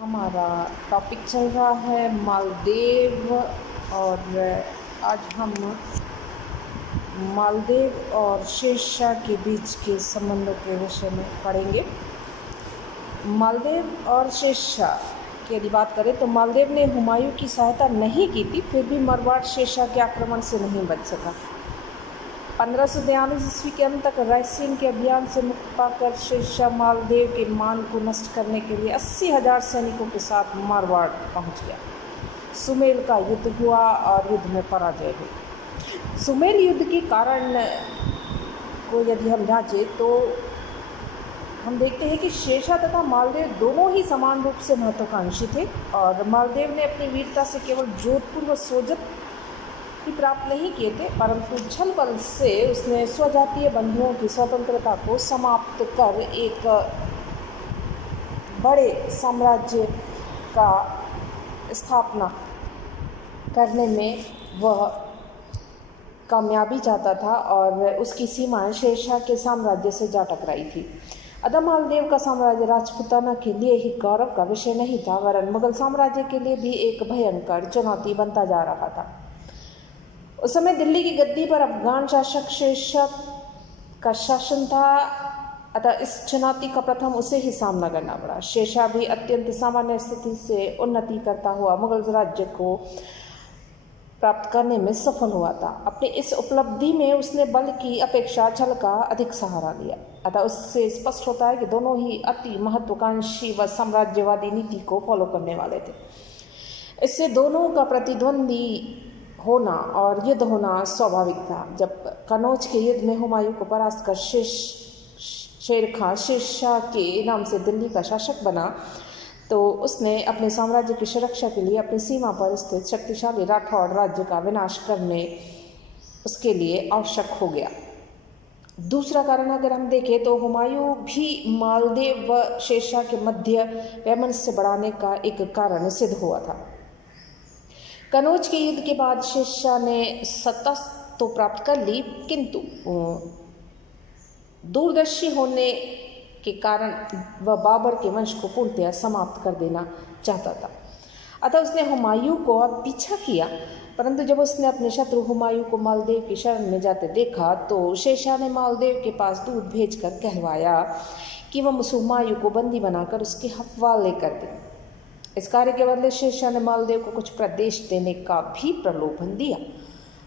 हमारा टॉपिक चल रहा है मालदीव। और आज हम मालदीव और शेरशाह के बीच के संबंधों के विषय में पढ़ेंगे। मालदीव और शेरशाह की यदि बात करें तो मालदीव ने हुमायूं की सहायता नहीं की थी, फिर भी मारवाड़ शेरशाह के आक्रमण से नहीं बच सका। 1542 ईस्वी के अंत तक रायसीन के अभियान से मुक्त पाकर शेरशाह मालदीव के मान को नष्ट करने के लिए 80,000 सैनिकों के साथ मारवाड़ पहुंच गया। सुमेल का युद्ध हुआ और युद्ध में पराजय हुई। सुमेल युद्ध के कारण को यदि हम जांचें तो हम देखते हैं कि शेरशाह तथा मालदीव दोनों ही समान रूप से महत्वाकांक्षी थे और मालदीव ने अपनी वीरता से केवल जोधपुर व सोजत ही प्राप्त नहीं किए थे, परंतु छल बल से उसने स्वजातीय बंधुओं की स्वतंत्रता को समाप्त कर एक बड़े साम्राज्य का स्थापना करने में वह कामयाबी चाहता था और उसकी सीमाएं शेरशाह के साम्राज्य से जा टकराई थी। अतः मालदीव का साम्राज्य राजपूताना के लिए ही गौरव का विषय नहीं था, वरन मुगल साम्राज्य के लिए भी एक भयंकर चुनौती बनता जा रहा था। उस समय दिल्ली की गद्दी पर अफगान शासक शेरशाह का शासन था, अतः इस चुनौती का प्रथम उसे ही सामना करना पड़ा। शेरशाह भी अत्यंत सामान्य स्थिति से उन्नति करता हुआ मुगल राज्य को प्राप्त करने में सफल हुआ था। अपनी इस उपलब्धि में उसने बल की अपेक्षा छल का अधिक सहारा लिया, अतः उससे स्पष्ट होता है कि दोनों ही अति महत्वाकांक्षी व साम्राज्यवादी नीति को फॉलो करने वाले थे। इससे दोनों का प्रतिद्वंदी होना और युद्ध होना स्वाभाविक था। जब कनौज के युद्ध में हुमायूं को परास्त कर शेर खां शेरशाह के नाम से दिल्ली का शासक बना तो उसने अपने साम्राज्य की सुरक्षा के लिए अपनी सीमा पर स्थित शक्तिशाली राठौड़ राज्य का विनाश करने उसके लिए आवश्यक हो गया। दूसरा कारण अगर हम देखें तो हुमायूं भी मालदीव व शेरशाह के मध्य वैमनस्य बढ़ाने का एक कारण सिद्ध हुआ था। कनौज के युद्ध के बाद शेरशाह ने सत्ता तो प्राप्त कर ली, किंतु दूरदर्शी होने के कारण वह बाबर के वंश को पूर्णतया समाप्त कर देना चाहता था। अतः उसने हुमायूं को पीछा किया, परंतु जब उसने अपने शत्रु हुमायूं को मालदीव की शरण में जाते देखा तो शेरशाह ने मालदीव के पास दूत भेजकर कहलवाया कि वह हुमायूं को बंदी बनाकर उसके हवाले कर दे। इस कार्य के बदले शेरशाह ने मालदीव को कुछ प्रदेश देने का भी प्रलोभन दिया,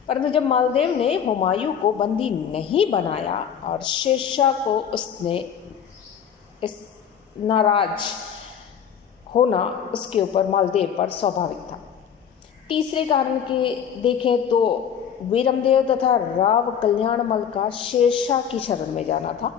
परंतु जब मालदीव ने हुमायूं को बंदी नहीं बनाया और शेरशाह को उसने इस नाराज होना उसके ऊपर मालदीव पर स्वाभाविक था। तीसरे कारण के देखें तो वीरमदेव तथा राव कल्याणमल का शेरशाह की शरण में जाना था।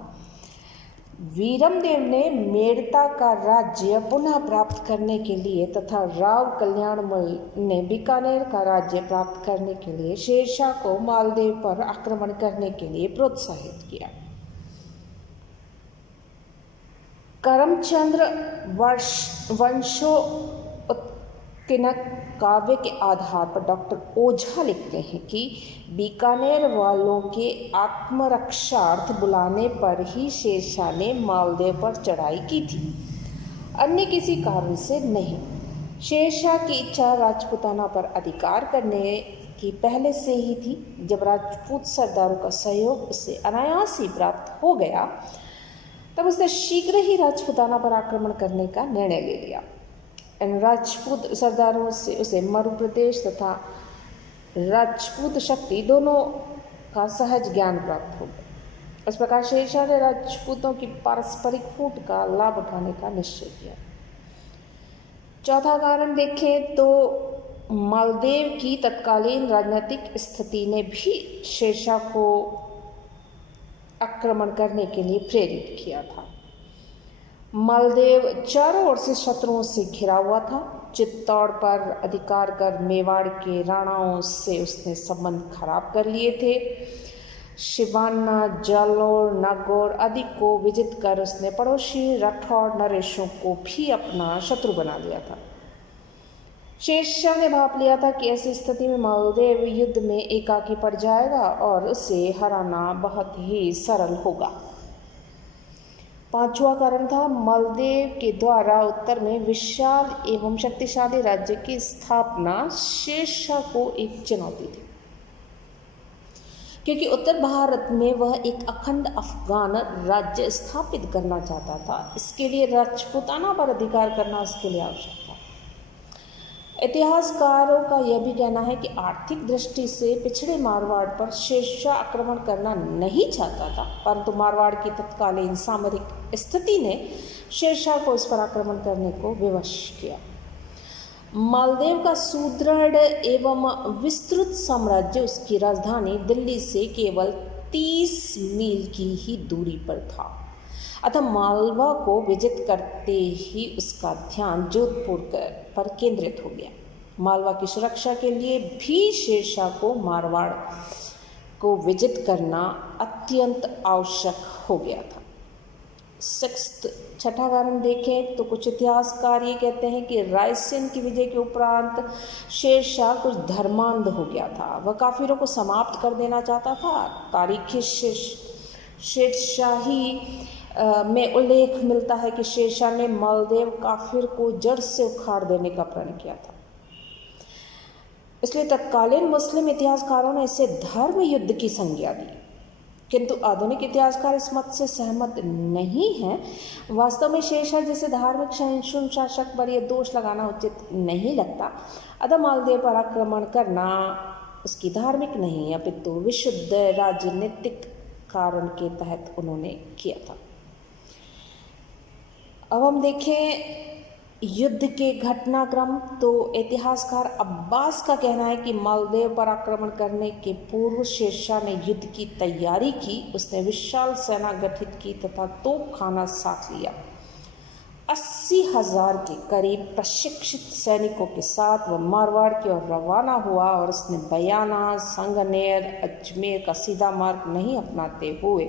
वीरमदेव ने मेड़ता का राज्य पुनः प्राप्त करने के लिए तथा राव कल्याणमल ने बीकानेर का राज्य प्राप्त करने के लिए शेरशाह को मालदीव पर आक्रमण करने के लिए प्रोत्साहित किया। करमचंद्र वंशोत्कीर्णक काव्य के आधार पर डॉक्टर ओझा लिखते हैं कि बीकानेर वालों के आत्मरक्षार्थ बुलाने पर ही शेरशाह ने मालदीव पर चढ़ाई की थी, अन्य किसी कारण से नहीं। शेरशाह की इच्छा राजपूताना पर अधिकार करने की पहले से ही थी। जब राजपूत सरदारों का सहयोग उसे अनायास ही प्राप्त हो गया तब उसने शीघ्र ही राजपूताना पर आक्रमण करने का निर्णय ले लिया। इन राजपूत सरदारों से उसे मरु प्रदेश तथा राजपूत शक्ति दोनों का सहज ज्ञान प्राप्त हो गया। इस प्रकार शेरशाह ने राजपूतों की पारस्परिक फूट का लाभ उठाने का निश्चय किया। चौथा कारण देखें तो मालदीव की तत्कालीन राजनीतिक स्थिति ने भी शेरशाह को आक्रमण करने के लिए प्रेरित किया था। मालदीव चारों ओर से शत्रुओं से घिरा हुआ था। चित्तौड़ पर अधिकार कर मेवाड़ के राणाओं से उसने संबंध खराब कर लिए थे। शिवाना, जालोर, नागौर आदि को विजित कर उसने पड़ोसी राठौड़ नरेशों को भी अपना शत्रु बना लिया था। शेरशाह ने भाप लिया था कि ऐसी स्थिति में मालदीव युद्ध में एकाकी पड़ जाएगा और उसे हराना बहुत ही सरल होगा। पांचवा कारण था मालदेव के द्वारा उत्तर में विशाल एवं शक्तिशाली राज्य की स्थापना शेरशाह को एक चुनौती थी, क्योंकि उत्तर भारत में वह एक अखंड अफगान राज्य स्थापित करना चाहता था। इसके लिए राजपूताना पर अधिकार करना उसके लिए आवश्यक था। इतिहासकारों का यह भी कहना है कि आर्थिक दृष्टि से पिछड़े मारवाड़ पर शेरशाह आक्रमण करना नहीं चाहता था, परंतु मारवाड़ की तत्कालीन सामरिक स्थिति ने शेरशाह को इस पर आक्रमण करने को विवश किया। मालदेव का सुदृढ़ एवं विस्तृत साम्राज्य उसकी राजधानी दिल्ली से केवल 30 मील की ही दूरी पर था, अतः मालवा को विजित करते ही उसका ध्यान जोधपुर पर केंद्रित हो गया। मालवा की सुरक्षा के लिए भी शेरशाह को मारवाड़ को विजित करना अत्यंत आवश्यक हो गया था। छठा कारण देखें तो कुछ इतिहासकार ये कहते हैं कि रायसेन की विजय के उपरांत शेरशाह कुछ धर्मांध हो गया था। वह काफिरों को समाप्त कर देना चाहता था। तारीखी शेरशाही में उल्लेख मिलता है कि शेरशाह ने मालदेव काफिर को जड़ से उखाड़ देने का प्रण किया था। इसलिए तत्कालीन मुस्लिम इतिहासकारों ने इसे धर्म युद्ध की संज्ञा दी, किंतु आधुनिक इतिहासकार इस मत से सहमत नहीं हैं। वास्तव में शेरशाह जैसे धार्मिक सहिष्णु शासक पर यह दोष लगाना उचित नहीं लगता। अतः मालदेव पर आक्रमण करना उसकी धार्मिक नहीं अपितु विशुद्ध राजनीतिक कारण के तहत उन्होंने किया था। अब हम देखें युद्ध के घटनाक्रम, तो इतिहासकार अब्बास का कहना है कि मालदेव पर आक्रमण करने के पूर्व शेरशाह ने युद्ध की तैयारी की। उसने विशाल सेना गठित की तथा तोपखाना साथ लिया। 80,000 के करीब प्रशिक्षित सैनिकों के साथ वह मारवाड़ की ओर रवाना हुआ और उसने बयाना, संगनेर, अजमेर का सीधा मार्ग नहीं अपनाते हुए,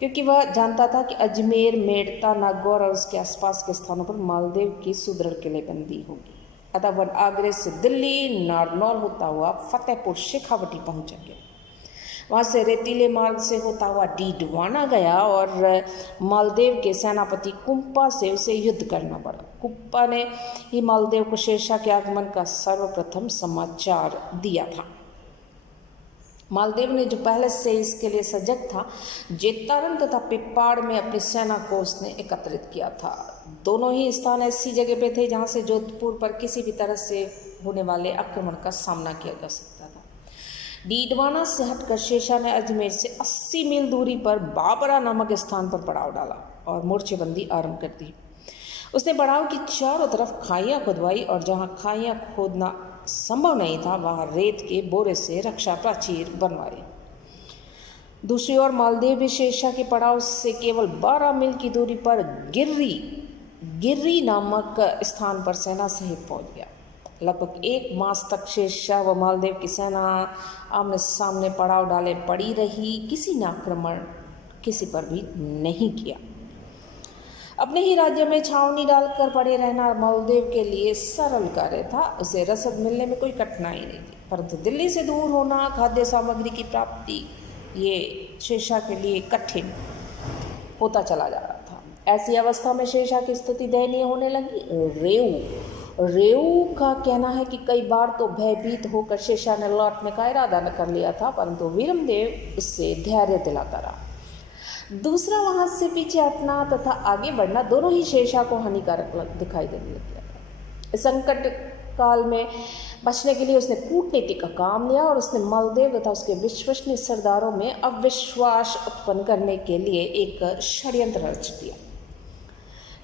क्योंकि वह जानता था कि अजमेर, मेड़ता, नागौर और उसके आसपास के स्थानों पर मालदेव की सुदृढ़ किलेबंदी होगी, अतः वह आगरे से दिल्ली, नारनौल होता हुआ फतेहपुर शेखावटी पहुंच गया। वहाँ से रेतीले मार्ग से होता हुआ डीडवाना गया और मालदेव के सेनापति कुंपा से उसे युद्ध करना पड़ा। कुंपा ने ही मालदेव को शेरशाह के आगमन का सर्वप्रथम समाचार दिया था। मालदेव ने जो पहले से इसके लिए सजग था, जेतारन तथा पिप्पाड़ में अपनी सेना को उसने एकत्रित किया था। दोनों ही स्थान ऐसी जगह पे थे जहाँ से जोधपुर पर किसी भी तरह से होने वाले आक्रमण का सामना किया जा सकता था। डीडवाना से हटकर शेरशाह ने अजमेर से 80 मील दूरी पर बाबरा नामक स्थान पर पड़ाव डाला और मोर्चेबंदी आरंभ कर दी। उसने पड़ाव की चारों तरफ खाइयाँ खुदवाई और जहाँ खाइयाँ खोदना संभव नहीं था वहाँ रेत के बोरे से रक्षा प्राचीर बनवाए। दूसरी ओर मालदेव भी शेरशाह के पड़ाव से केवल 12 मील की दूरी पर गिर्री नामक स्थान पर सेना सहित पहुंच गया। लगभग 1 मास तक शेरशाह व मालदेव की सेना आमने सामने पड़ाव डाले पड़ी रही। किसी ने आक्रमण किसी पर भी नहीं किया। अपने ही राज्य में छावनी डालकर पड़े रहना मालदेव के लिए सरल कार्य था। उसे रसद मिलने में कोई कठिनाई नहीं थी, परंतु दिल्ली से दूर होना, खाद्य सामग्री की प्राप्ति, ये शेरशाह के लिए कठिन होता चला जा रहा था। ऐसी अवस्था में शेरशाह की स्थिति दयनीय होने लगी। रेऊ का कहना है कि कई बार तो भयभीत होकर शेरशाह ने लौटने का इरादा न कर लिया था, परंतु वीरमदेव उससे धैर्य दिलाता रहा। दूसरा, वहां से पीछे हटना तथा आगे बढ़ना दोनों ही शेरशाह को हानिकारक दिखाई देने लग गया था। इस संकट काल में बचने के लिए उसने कूटनीति का काम लिया और उसने मालदेव तथा उसके विश्वसनीय सरदारों में अविश्वास उत्पन्न करने के लिए एक षड्यंत्र रच दिया।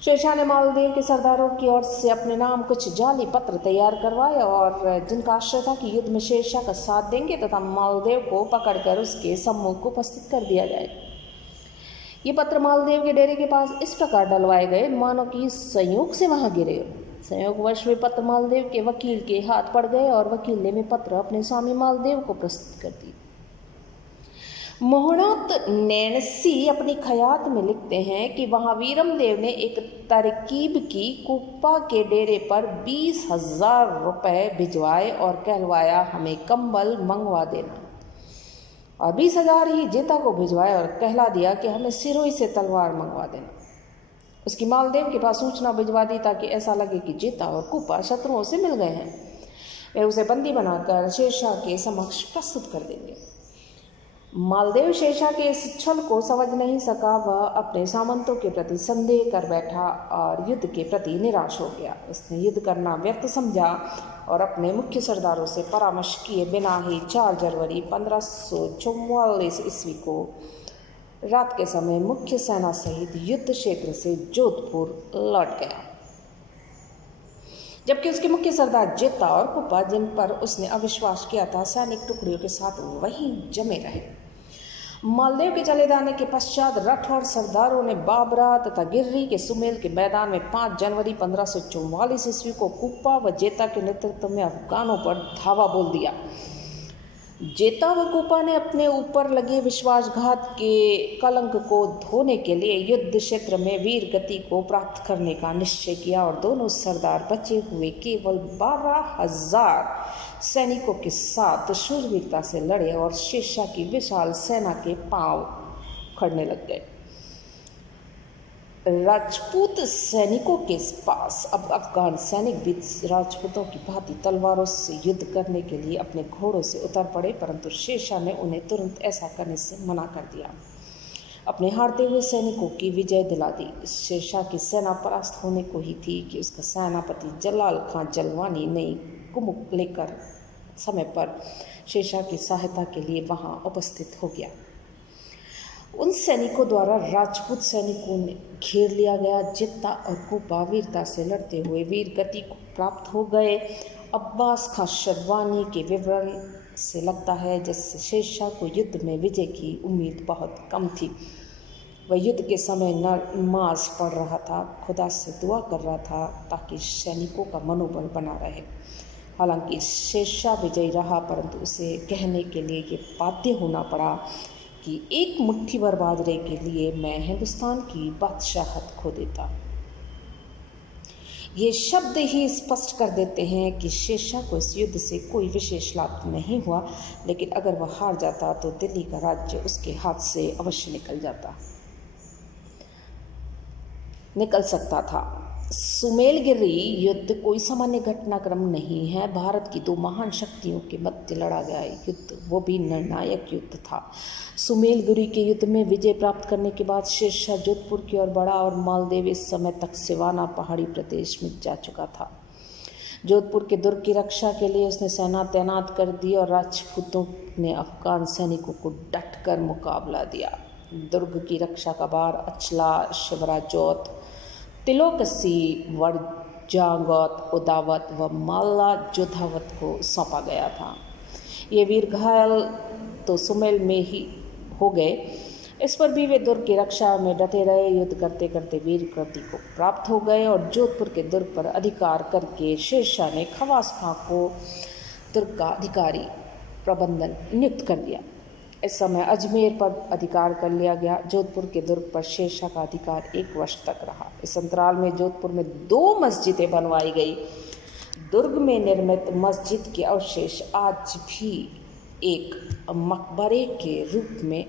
शेरशाह ने मालदेव के सरदारों की ओर से अपने नाम कुछ जाली पत्र तैयार करवाए और जिनका आशय था कि युद्ध में शेरशाह का साथ देंगे तथा मालदेव को पकड़कर उसके सम्मुख उपस्थित कर दिया जाएगा। ये पत्र मालदेव के डेरे के पास इस प्रकार डलवाए गए मानो कि संयोग से वहां गिरे। संयोगवश वे पत्र मालदेव के वकील के हाथ पड़ गए और वकील ने वे पत्र अपने स्वामी मालदेव को प्रस्तुत कर दिए। मोहनोत नैनसी अपनी खयात में लिखते हैं कि वहां वीरमदेव ने एक तरकीब की, कुप्पा के डेरे पर 20,000 रुपये भिजवाए और कहलवाया हमें कंबल मंगवा देना। और 20,000 ही जेता को भिजवाए और कहला दिया कि हमें सिरोही से तलवार मंगवा देना। उसकी मालदेव के पास सूचना भिजवा दी ताकि ऐसा लगे कि जेता और कुप्पा शत्रुओं से मिल गए हैं। वे उसे बंदी बनाकर शेरशाह के समक्ष प्रस्तुत कर देंगे। मालदेव शेरशाह के इस छल को समझ नहीं सका। वह अपने सामंतों के प्रति संदेह कर बैठा और युद्ध के प्रति निराश हो गया। उसने युद्ध करना व्यर्थ समझा और अपने मुख्य सरदारों से परामर्श किए बिना ही 4 जनवरी 1544 ईस्वी को रात के समय मुख्य सेना सहित युद्ध क्षेत्र से जोधपुर लौट गया, जबकि उसके मुख्य सरदार जेता और कुप्पा, जिन पर उसने अविश्वास किया था, सैनिक टुकड़ियों के साथ वहीं जमे रहे। मालदेव के चले जाने के पश्चात राठौर सरदारों ने बाबरा तथा गिर्री के सुमेल के मैदान में 5 जनवरी 1544 ईस्वी को कुप्पा व जेता के नेतृत्व में अफगानों पर धावा बोल दिया। जेता व कुप्पा ने अपने ऊपर लगे विश्वासघात के कलंक को धोने के लिए युद्ध क्षेत्र में वीर गति को प्राप्त करने का निश्चय किया और दोनों सरदार बचे हुए केवल 12,000 सैनिकों के साथ शूरवीरता से लड़े और शेरशाह की विशाल सेना के पांव उखड़ने लग गए। राजपूत सैनिकों के पास अब अफगान सैनिक भी राजपूतों की भांति तलवारों से युद्ध करने के लिए अपने घोड़ों से उतर पड़े, परंतु शेरशाह ने उन्हें तुरंत ऐसा करने से मना कर दिया। अपने हारते हुए सैनिकों की विजय दिला दी। शेरशाह की सेना परास्त होने को ही थी कि उसका सेनापति जलाल खां जलवानी नई कुमुक लेकर समय पर शेरशाह की सहायता के लिए वहां उपस्थित हो गया। उन सैनिकों द्वारा राजपूत सैनिकों ने घेर लिया गया। जेता और कुप्पा वीरता से लड़ते हुए वीर गति को प्राप्त हो गए। अब्बास खां शरवानी के विवरण से लगता है जैसे शेरशाह को युद्ध में विजय की उम्मीद बहुत कम थी। वह युद्ध के समय नमाज पढ़ रहा था, खुदा से दुआ कर रहा था ताकि सैनिकों का मनोबल बना रहे। हालांकि शेरशाह विजयी रहा, परंतु उसे कहने के लिए ये बाध्य होना पड़ा कि एक मुट्ठी भर बाजरे के लिए मैं हिंदुस्तान की बादशाहत खो देता। ये शब्द ही स्पष्ट कर देते हैं कि शेरशाह को इस युद्ध से कोई विशेष लाभ नहीं हुआ, लेकिन अगर वह हार जाता तो दिल्ली का राज्य उसके हाथ से अवश्य निकल सकता था। सुमेलगिरी युद्ध कोई सामान्य घटनाक्रम नहीं है। भारत की 2 महान शक्तियों के मध्य लड़ा गया युद्ध, वो भी निर्णायक युद्ध था। सुमेलगिरी के युद्ध में विजय प्राप्त करने के बाद शेरशाह जोधपुर की ओर बढ़ा और मालदेव इस समय तक सिवाना पहाड़ी प्रदेश में जा चुका था। जोधपुर के दुर्ग की रक्षा के लिए उसने सेना तैनात कर दी और राजपूतों ने अफगान सैनिकों को डट कर मुकाबला दिया। दुर्ग की रक्षा का भार अचला, शिवराजौत, तिलोकसी, वरजांगत, उदावत व माला जोधावत को सौंपा गया था। ये वीर घायल तो सुमेल में ही हो गए, इस पर भी वे दुर्ग की रक्षा में डटे रहे। युद्ध करते करते वीर कृति को प्राप्त हो गए और जोधपुर के दुर्ग पर अधिकार करके शेरशाह ने खवास खां को दुर्ग का अधिकारी प्रबंधन नियुक्त कर दिया। इस समय अजमेर पर अधिकार कर लिया गया। जोधपुर के दुर्ग पर शेरशाह का अधिकार 1 वर्ष तक रहा। इस अंतराल में जोधपुर में 2 मस्जिदें बनवाई गई। दुर्ग में निर्मित मस्जिद के अवशेष आज भी एक मकबरे के रूप में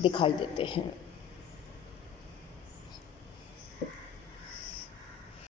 दिखाई देते हैं।